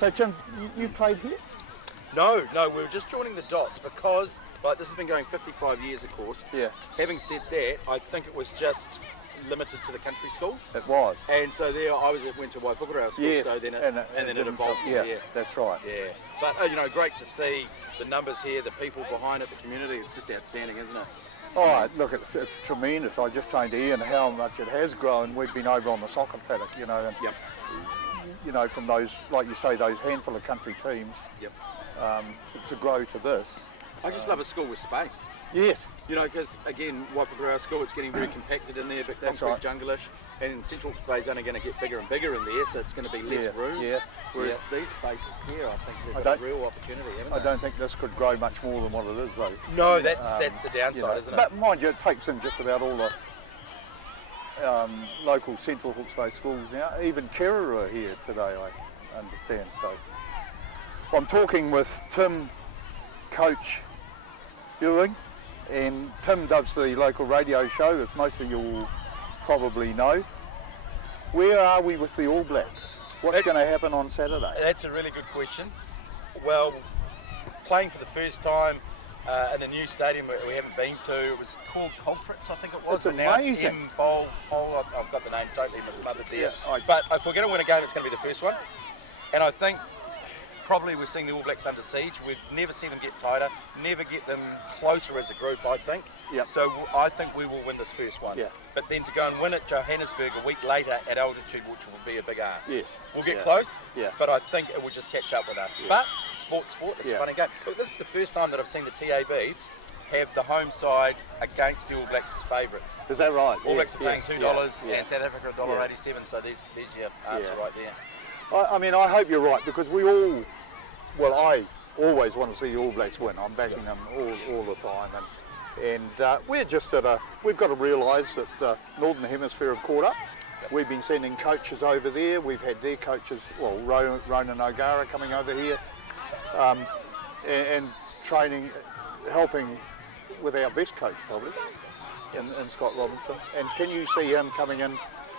So Jim, you played here? No, we were just joining the dots because, like, this has been going 55 years, of course. Yeah. Having said that, I think it was just limited to the country schools. It was. And so there, went to Waipukurau School, Yes, so then it evolved from yeah, there. that's right. Yeah, but great to see the numbers here, the people behind it, the community. It's just outstanding, isn't it? Oh, look, it's tremendous. I was just saying to Ian how much it has grown. We've been over on the soccer paddock, and Yep. From those, like you say, those handful of country teams. Yep. To grow to this. I just love a school with space. Yes. Because again, Waipukurau School, it's getting very compacted in there, but That's concrete right. jungle-ish, and Central Bay is only going to get bigger and bigger in there, so it's going to be less room. Yeah. Whereas these places here, I think they've I got a don't- real opportunity, haven't I they? don't think this could grow much more than what it is, though. No, that's the downside, isn't it? But mind you, it takes in just about all the local Central Hawke's Bay schools now. Even Kerala are here today, I understand. So I'm talking with Tim, Coach Ewen, and Tim does the local radio show, as most of you will probably know. Where are we with the All Blacks? What's going to happen on Saturday? That's a really good question. Well, playing for the first time in a new stadium we haven't been to, it was called Culprits, I think it was. It's Now amazing. it's M-Bowl. I've got the name totally mismothered there. Yeah, but if we're going to win a game, it's going to be the first one. And I think probably we're seeing the All Blacks under siege. We've never seen them get tighter, never get them closer as a group, I think. Yep. So I think we will win this first one. Yeah. But then to go and win at Johannesburg a week later at altitude, which will be a big ask. Yes. We'll get Yeah. close, Yeah. but I think it will just catch up with us. Yeah. But sport, it's Yeah. a funny game. Look, this is the first time that I've seen the TAB have the home side against the All Blacks as favourites. Is that right? All Blacks are paying $2 yeah. and South Africa $1.87, so there's your answer right there. I mean, I hope you're right, because I always want to see the All Blacks win. I'm backing them all the time, and we're just we've got to realise that the Northern Hemisphere have caught up. Yep. We've been sending coaches over there. We've had their coaches, Ronan O'Gara coming over here, and training, helping with our best coach probably, in Scott Robinson. And can you see him coming in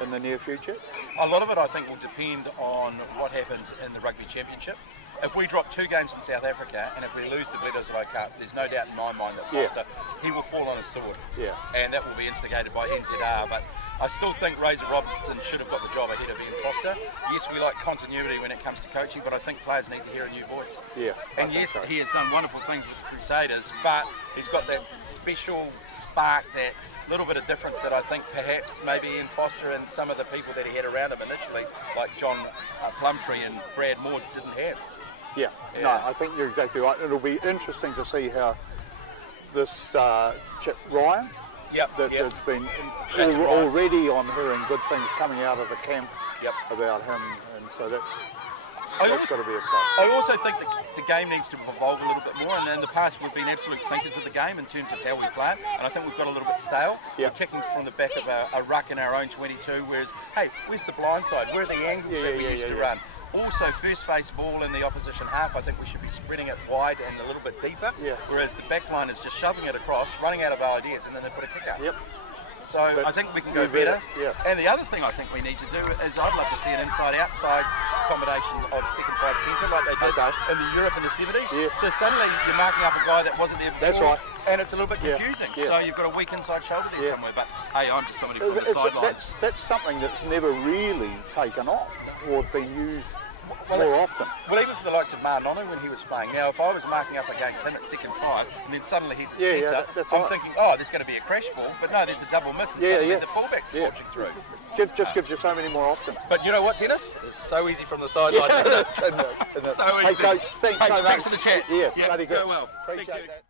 the near future? A lot of it, I think, will depend on what happens in the Rugby Championship. If we drop 2 games in South Africa, and if we lose the Bledisloe Cup, there's no doubt in my mind that Foster, he will fall on his sword. Yeah. And that will be instigated by NZR. But I still think Razor Robertson should have got the job ahead of Ian Foster. Yes, we like continuity when it comes to coaching, but I think players need to hear a new voice. Yeah. And yes, he has done wonderful things with the Crusaders, but he's got that special spark, that little bit of difference that I think perhaps maybe Ian Foster and some of the people that he had around him initially, like John Plumtree and Brad Moore, didn't have. Yeah, no, I think you're exactly right. It'll be interesting to see how this chip Ryan, that's been already on hearing good things coming out of the camp about him, and so that's got to be a plus. I also think that the game needs to evolve a little bit more, and in the past we've been absolute thinkers of the game in terms of how we play it, and I think we've got a little bit stale. We're kicking from the back of a ruck in our own 22, whereas, hey, where's the blind side? Where are the angles that we used to run? Also, first face ball in the opposition half, I think we should be spreading it wide and a little bit deeper, whereas the back line is just shoving it across, running out of ideas, and then they put a kick out. Yep. So I think we can go better. And the other thing I think we need to do is I'd love to see an inside-outside combination of second five centre like they did in Europe in the 70s. Yes. So suddenly you're marking up a guy that wasn't there before. That's right. And it's a little bit confusing. So you've got a weak inside shoulder there somewhere. But hey, I'm just somebody from the sidelines. That's something that's never really taken off or been used more often. Well, even for the likes of Nonu when he was playing. Now, if I was marking up against him at second five, and then suddenly he's at centre, I'm thinking, oh, there's going to be a crash ball, but no, there's a double miss, and suddenly the fullback's scorching through. Just gives you so many more options. But you know what, Dennis? It's so easy from the sideline. So easy. Hey, Coach, thanks so much. Thanks for the chat. Yeah, bloody good. Go well. Appreciate that.